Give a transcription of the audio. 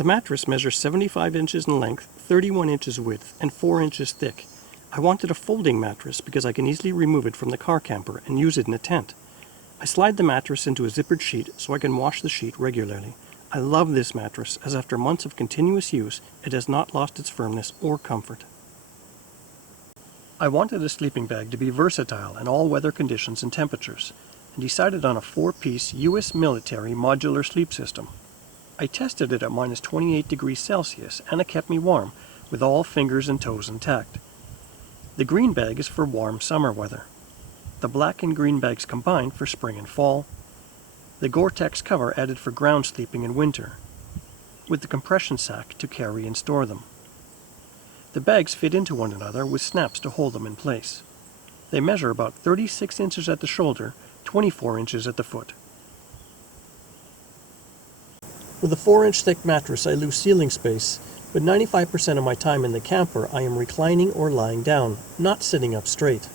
The mattress measures 75 inches in length, 31 inches width, and 4 inches thick. I wanted a folding mattress because I can easily remove it from the car camper and use it in a tent. I slide the mattress into a zippered sheet so I can wash the sheet regularly. I love this mattress as after months of continuous use, it has not lost its firmness or comfort. I wanted a sleeping bag to be versatile in all weather conditions and temperatures, and decided on a 4-piece U.S. military modular sleep system. I tested it at minus 28 degrees Celsius and it kept me warm, with all fingers and toes intact. The green bag is for warm summer weather. The black and green bags combined for spring and fall. The Gore-Tex cover added for ground sleeping in winter, with the compression sack to carry and store them. The bags fit into one another with snaps to hold them in place. They measure about 36 inches at the shoulder, 24 inches at the foot. With a 4-inch thick mattress, I lose ceiling space, but 95% of my time in the camper I am reclining or lying down, not sitting up straight.